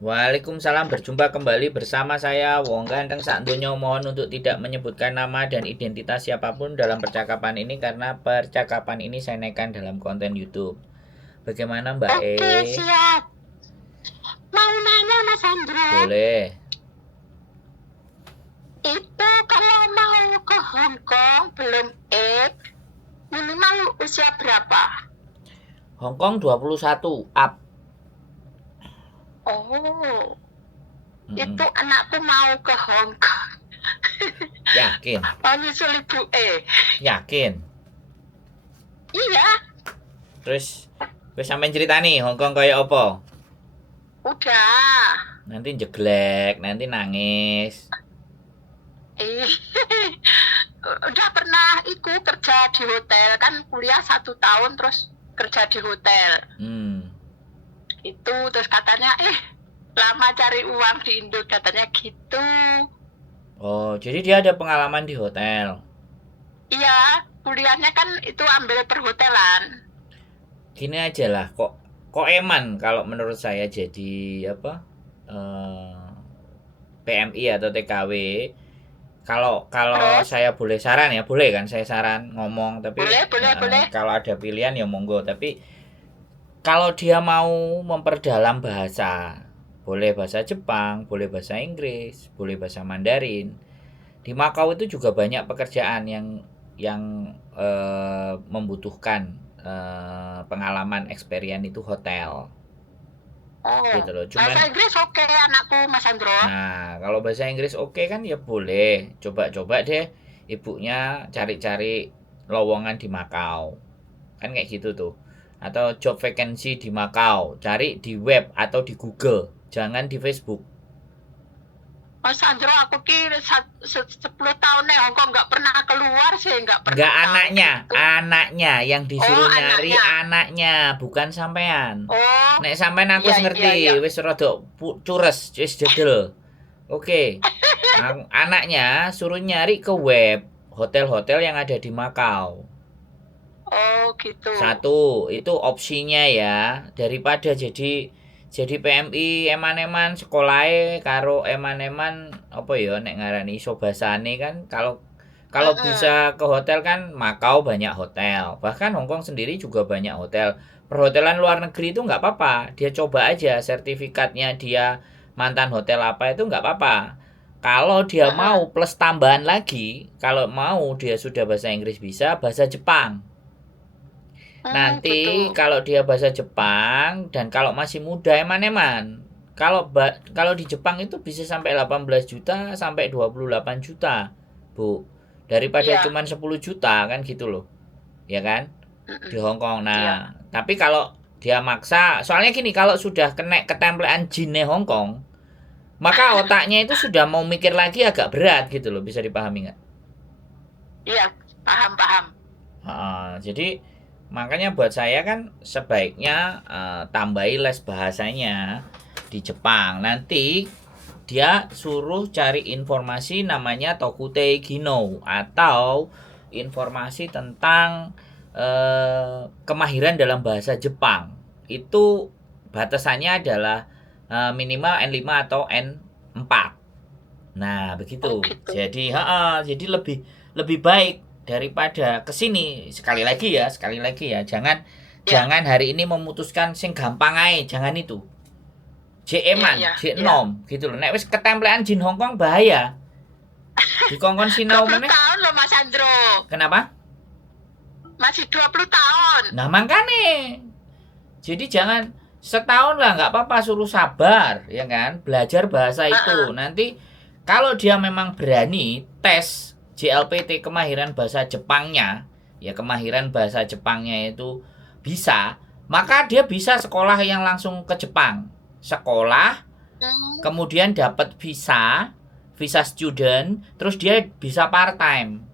Waalaikumsalam, berjumpa kembali bersama saya Wong Ganteng Sak Donya. Mohon untuk tidak menyebutkan nama dan identitas siapapun dalam percakapan ini karena percakapan ini saya naikkan dalam konten YouTube. Bagaimana Mbak E? Oke, siap. Mau nanya Mas Andro, Boleh. itu kalau mau ke Hong Kong belum minimal usia berapa? Hong Kong 21 up. Oh, Mm-mm. itu anakku mau ke Hong Kong. Yakin? Mau nyusul ibu Yakin? Iya, Terus sampean cerita nih Hong Kong kayak apa? udah. Nanti jeglek, nanti nangis. Eh, udah pernah kerja di hotel kan, kuliah 1 tahun terus kerja di hotel. Hmm. Itu terus katanya lama cari uang di Indo, katanya gitu. Oh, jadi dia ada pengalaman di hotel. Iya, kuliahnya kan itu ambil perhotelan. Gini aja lah, kok eman kalau menurut saya jadi apa? PMI atau TKW. Kalau Terus saya boleh saran ya, boleh kan saya saran ngomong, tapi boleh. kalau ada pilihan ya monggo, tapi kalau dia mau memperdalam bahasa, boleh bahasa Jepang, boleh bahasa Inggris, boleh bahasa Mandarin. Di Makau itu juga banyak pekerjaan yang membutuhkan pengalaman experience itu hotel Oh, gitu loh. bahasa Cuman Inggris oke anakku Mas Andro. nah kalau bahasa Inggris oke kan ya boleh coba-coba deh ibunya cari-cari lowongan di Makau kan kayak gitu tuh, atau job vacancy di Makau cari di web atau di Google, jangan di Facebook. Mas Andro, aku kira 10 tahun nih Hongkong nggak pernah keluar sih, nggak pernah Enggak, tahu anaknya, gitu. anaknya yang Oh, disuruh nyari anaknya. anaknya, bukan sampean. Oh, Nek sampean aku iya iya ngerti, iya. wis rada cures, wis jedel. Oke. Anaknya suruh nyari ke web hotel-hotel yang ada di Makau. Oh, gitu. Satu, itu opsinya ya, daripada jadi PMI eman-eman sekolahnya karo eman-eman apa ya nek ngarani iso basane kan, kalau kalau Mm-mm. bisa ke hotel kan Makau banyak hotel, bahkan Hongkong sendiri juga banyak hotel. Perhotelan luar negeri itu nggak apa-apa, dia coba aja sertifikatnya dia mantan hotel apa itu nggak apa-apa. Kalau dia Mm-mm. mau plus tambahan lagi, kalau mau dia sudah bahasa Inggris bisa, bahasa Jepang. Gitu. Nanti kalau dia bahasa Jepang dan kalau masih muda eman-eman. Kalau di Jepang itu bisa sampai 18 juta sampai 28 juta, Bu. Daripada Iya. cuman 10 juta kan gitu loh. Ya kan? Di Mm-mm. Hong Kong. Iya. Nah, tapi kalau dia maksa, soalnya gini, kalau sudah kena ketemplean jinnya Hong Kong, maka otaknya itu sudah mau mikir lagi agak berat gitu loh, bisa dipahami nggak? Iya, paham. Jadi makanya buat saya kan sebaiknya tambahi les bahasanya di Jepang. Nanti dia suruh cari informasi namanya Tokute Gino atau informasi tentang kemahiran dalam bahasa Jepang. Itu batasannya adalah minimal N5 atau N4. Nah, Oh, begitu. gitu. Jadi lebih lebih baik daripada kesini. Sekali lagi ya, jangan Iya, jangan hari ini memutuskan sing gampang ae, jangan itu. J eman, J iya. nom gitu loh. Nek wis ketemplean jin Hongkong bahaya. Dikongkon dua sinau puluh meneh. tahun loh Mas Andro. Kenapa? Masih 20 tahun. Nah, makane. Jadi jangan setahun lah nggak apa-apa, suruh sabar ya kan, belajar bahasa Heeh. itu. Nanti kalau dia memang berani tes JLPT kemahiran bahasa Jepangnya, ya kemahiran bahasa Jepangnya itu bisa, maka dia bisa sekolah yang langsung ke Jepang. Sekolah, Hmm. kemudian dapat visa, visa student, terus dia bisa part time.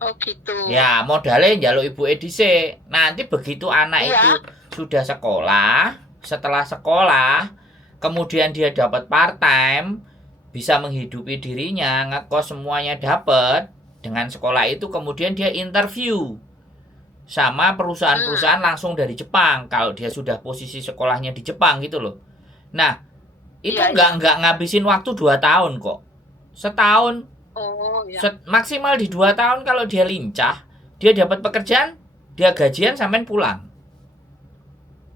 Oh, gitu. Ya, modalnya njaluk ibu edise. Nanti begitu anak itu Iya. sudah sekolah, setelah sekolah, kemudian dia dapat part time, bisa menghidupi dirinya, ngekos semuanya dapat. Dengan sekolah itu kemudian dia interview. sama perusahaan-perusahaan Hmm. langsung dari Jepang kalau dia sudah posisi sekolahnya di Jepang gitu loh. Nah, itu Iya, iya. nggak ngabisin waktu 2 tahun kok. Setahun, Oh, ya. maksimal di 2 tahun kalau dia lincah, dia dapat pekerjaan, dia gajian sampai pulang.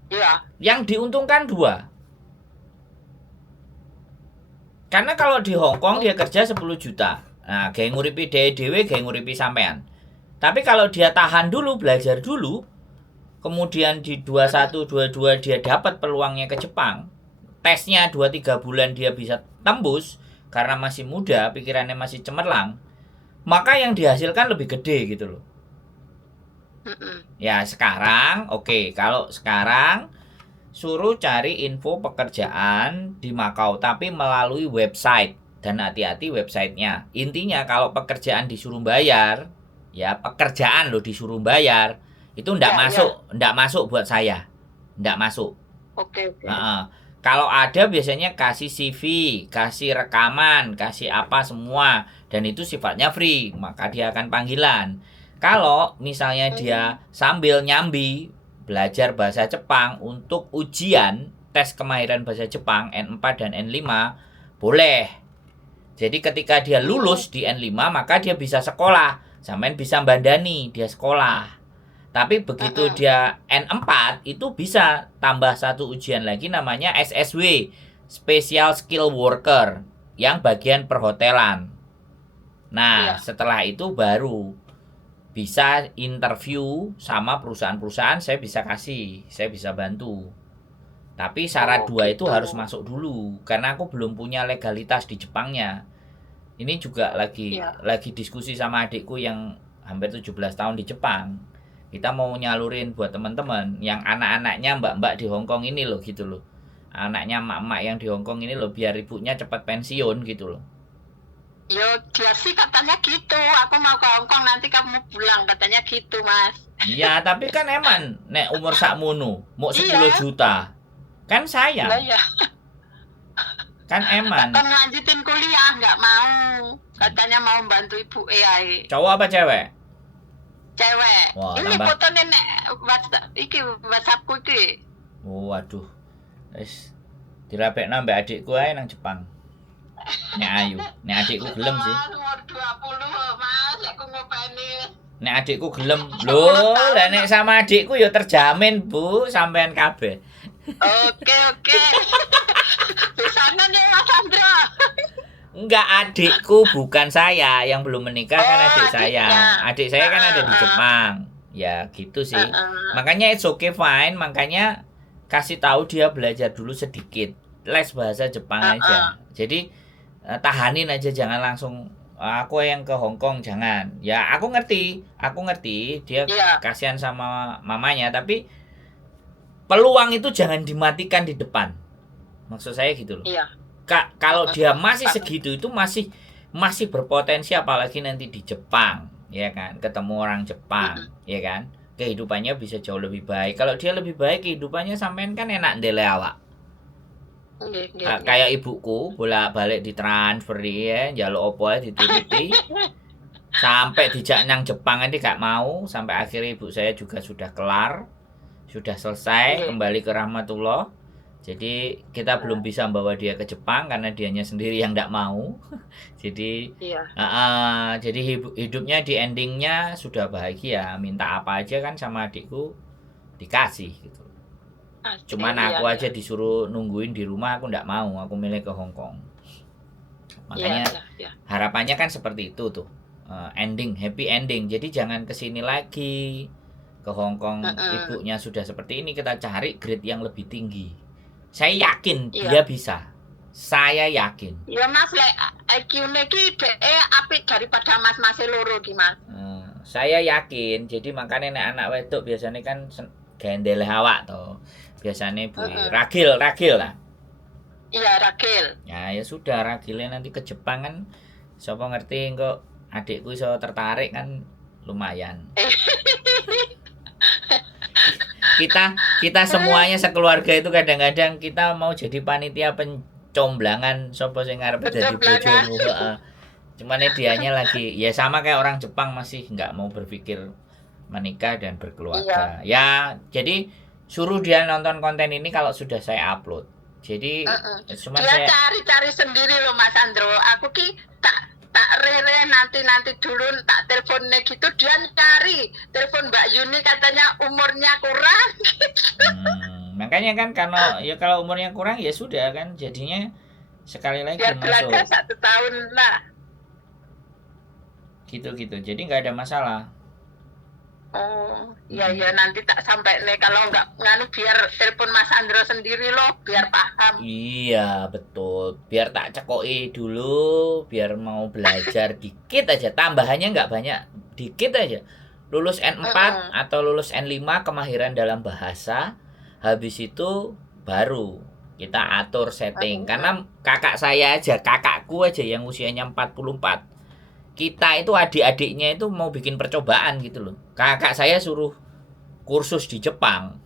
Iya. Yang diuntungkan dua. Karena kalau di Hong Kong Oh, dia kerja 10 juta. Nah, gawe nguripi dhewe, gawe nguripi sampean. Tapi kalau dia tahan dulu, belajar dulu, kemudian di mm-mm. 21 22 dia dapat peluangnya ke Jepang. Tesnya 2 3 bulan dia bisa tembus karena masih muda, pikirannya masih cemerlang, maka yang dihasilkan lebih gede gitu loh. Mm-mm. Ya, sekarang oke, kalau sekarang suruh cari info pekerjaan di Makau tapi melalui website, dan hati-hati websitenya. Intinya kalau pekerjaan disuruh bayar, ya pekerjaan lo disuruh bayar, itu ndak Ya, ya. masuk, buat saya, ndak masuk. Oke, oke. Kalau ada biasanya kasih CV, kasih rekaman, kasih apa semua, dan itu sifatnya free, maka dia akan panggilan. Kalau misalnya Hmm. dia sambil nyambi belajar bahasa Jepang untuk ujian tes kemahiran bahasa Jepang N4 dan N5, boleh. Jadi ketika dia Hmm. lulus di N5 maka dia bisa sekolah, sampean bisa bandani dia sekolah. Tapi begitu Mm-mm. dia N4 itu bisa tambah satu ujian lagi namanya SSW, Special Skill Worker, yang bagian perhotelan. Nah, Iya. setelah itu baru bisa interview sama perusahaan-perusahaan, saya bisa bantu. Tapi syarat Oh, dua itu gitu. harus masuk dulu karena aku belum punya legalitas di Jepangnya. Ini juga Iya. lagi diskusi sama adikku yang hampir 17 tahun di Jepang. Kita mau nyalurin buat teman-teman yang anak-anaknya mbak-mbak di Hong Kong ini loh gitu loh. Anaknya emak-emak yang di Hong Kong ini loh biar ibunya cepat pensiun gitu loh. Yo, dia sih katanya gitu. Aku mau ke Hongkong nanti kamu pulang katanya gitu, Mas. Ya, tapi kan eman nek umur sakmono mau 10 Iya, juta. Kan sayang. lah ya. Kan eman. Kata ngelanjutin kuliah nggak mau. Katanya mau bantu ibu AI. Cowok apa cewek? Cewek. Wah, Ini tambah. foto nenek WhatsApp iki WhatsAppku iki. Oh, waduh. Wis dirapekno mbak adikku ae nang Jepang. Nek ayu. Nek adikku gelem sih. Mas, umur 20, Mas. Aku ngopeni Nek adikku gelem. 10 Loh, lah tahun. nek sama adikku ya terjamin, Bu, sampean kabeh. Oke, oke. Sana nih Mas Andra. Enggak, adikku bukan saya yang belum menikah kan Oh, adik adiknya. saya. Adik saya kan ada di Heeh, Jepang. Ya, gitu sih. heeh, Makanya it's okay fine, makanya kasih tahu dia belajar dulu sedikit. Les bahasa Jepang heeh. aja. Jadi tahanin aja jangan langsung aku yang ke Hong Kong jangan. Ya, aku ngerti dia Iya, kasihan sama mamanya, tapi peluang itu jangan dimatikan di depan. Maksud saya gitu loh. iya. Kalau Heeh. dia masih Pak. segitu itu masih masih berpotensi apalagi nanti di Jepang, ya kan? Ketemu orang Jepang, Mm-mm. ya kan? Kehidupannya bisa jauh lebih baik. Kalau dia lebih baik kehidupannya sampean kan enak ndele awak. Nggih, nggih, nggih. Kayak ibuku bolak-balik ditransfer ya, njaluk opo ae dituruti. Sampai dijak nang Jepang nanti gak mau, sampai akhirnya ibu saya juga sudah kelar, sudah selesai Nggih. kembali ke rahmatullah. Jadi kita belum bisa membawa dia ke Jepang karena dianya sendiri yang tidak mau. Jadi Iya. jadi hidupnya di endingnya sudah bahagia. Minta apa aja kan sama adikku dikasih gitu. Asli, Cuman iya, aku iya. aja disuruh nungguin di rumah aku tidak mau. Aku milih ke Hong Kong. Iya, Makanya iya, iya. harapannya kan seperti itu tuh. Ending, happy ending. Jadi jangan kesini lagi ke Hong Kong. Heeh. Ibunya sudah seperti ini kita cari grade yang lebih tinggi. Saya yakin Iya. dia bisa. Saya yakin. Ya Mas, lek IQ-ne ki dheke apik daripada Mas-mas loro ki, Mas. Saya yakin. Jadi makanya nek anak wedok biasanya kan gendel awak toh. Biasanya bu Heeh. ragil lah. Iya, Ragil. Ya sudah ragilnya nanti ke Jepang kan. Siapa ngerti kok adikku iso tertarik kan lumayan. Kita semuanya sekeluarga itu kadang-kadang kita mau jadi panitia pencomblangan sapa sing arep dadi Pencoblangan. bojomu, heeh. Cuman dianya lagi ya sama kayak orang Jepang masih nggak mau berpikir menikah dan berkeluarga. Ya, jadi suruh dia nonton konten ini kalau sudah saya upload. Jadi cuma Dia saya cari-cari sendiri loh Mas Andro. Aku ki tak rere nanti dulu tak teleponnya gitu, dia cari telepon Mbak Yuni katanya umurnya kurang. makanya kan kalau umurnya kurang ya sudah kan, jadinya sekali lagi Biar masuk belajar 1 tahun lah. gitu, jadi nggak ada masalah. Oh iya nanti tak sampai nih, kalau nggak nganu biar telepon Mas Andro sendiri loh biar paham. Iya betul, biar tak cekoi dulu, biar mau belajar dikit aja, tambahannya nggak banyak, dikit aja. Lulus N4 atau lulus N5 kemahiran dalam bahasa, habis itu baru kita atur setting. Karena kakakku aja yang usianya 44, kita itu adik-adiknya itu mau bikin percobaan gitu loh. Kakak saya suruh kursus di Jepang.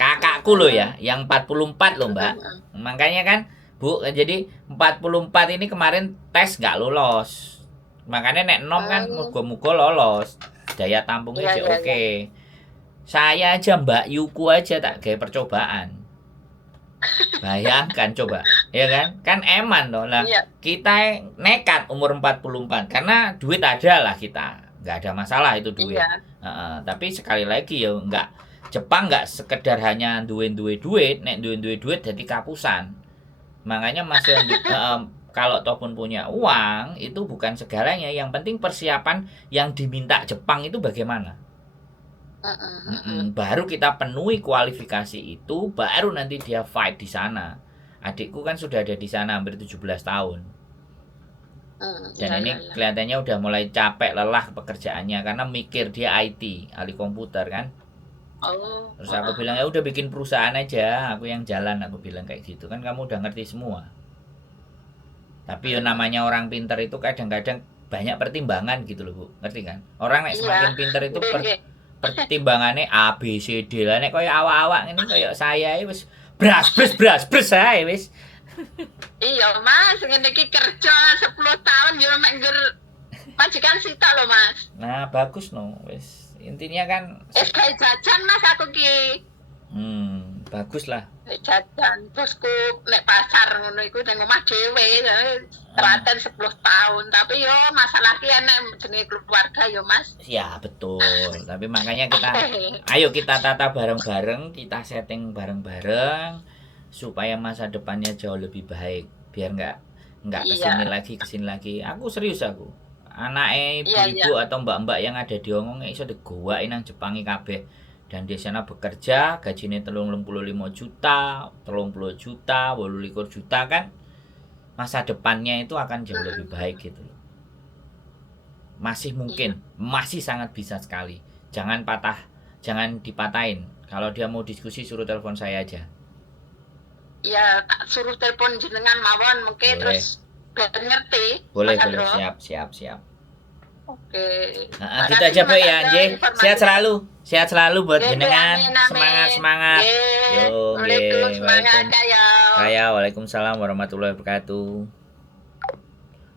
Kakakku loh ya, yang 44 loh Mbak. Makanya kan Bu, jadi 44 ini kemarin tes nggak lolos. Makanya nek nom kan muga-muga lolos. Daya tampungnya aja oke. Saya aja Mbak Yuku aja tak kayak percobaan. Bayangkan coba, ya kan? Kan eman loh lah. Kita nekat umur 44 karena duit ada lah kita. Nggak ada masalah itu duit. Tapi sekali lagi ya Jepang nggak sekedar hanya duit, nek duit jadi kapusan. Makanya masih kalau ataupun punya uang itu bukan segalanya. Yang penting persiapan yang diminta Jepang itu bagaimana. Baru kita penuhi kualifikasi itu, baru nanti dia fight di sana. Adikku kan sudah ada di sana hampir 17 tahun. Dan ini kelihatannya udah mulai capek, lelah pekerjaannya karena mikir dia IT, ahli komputer kan. Terus aku bilang ya udah bikin perusahaan aja, aku yang jalan, aku bilang kayak gitu kan, kamu udah ngerti semua. Tapi ya namanya orang pintar itu kadang-kadang banyak pertimbangan gitu loh Bu, ngerti kan? Orang semakin pintar itu pertimbangannya A B C D lah, nek koyo awak-awak ini koyo saya wis bras ae wis. Iya Mas, ngene iki kerja 10 tahun yo mek ngger majikan sita loh Mas. Nah, bagus no, wis. Intinya kan gawe jajan Mas aku ki. Bagus lah. Jajan bosku nek pasar ngono iku nang omah dhewe, telaten 10 tahun, tapi yo masalah ki enek jenenge keluarga yo Mas. Ya betul, tapi makanya ayo kita tata bareng-bareng, kita setting bareng-bareng supaya masa depannya jauh lebih baik, biar nggak kesini lagi. Aku serius aku, anaknya ibu-ibu atau mbak-mbak yang ada di Hongkong iso digowain nang Jepangi kabeh. Dan di sana bekerja, gajinya 35 juta, 30 juta, 28 juta kan, masa depannya itu akan jauh lebih baik gitu loh. Masih mungkin, masih sangat bisa sekali. Jangan dipatahin. Kalau dia mau diskusi suruh telepon saya aja. Ya, tak suruh telepon jenengan mawon mungkin terus biar ngerti. Boleh, siap. Oke. Nah, gitu aja Bu ya, nggih. Sehat selalu buat jenengan. Semangat. Yo, nggih. Waalaikumsalam warahmatullahi wabarakatuh.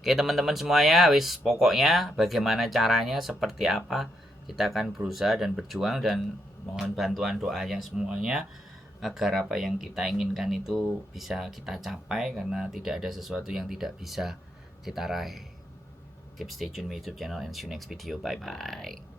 Oke, teman-teman semuanya, pokoknya bagaimana caranya, seperti apa, kita akan berusaha dan berjuang dan mohon bantuan doa yang semuanya agar apa yang kita inginkan itu bisa kita capai, karena tidak ada sesuatu yang tidak bisa kita raih. Keep stay tune with YouTube channel and see you next video. Bye bye.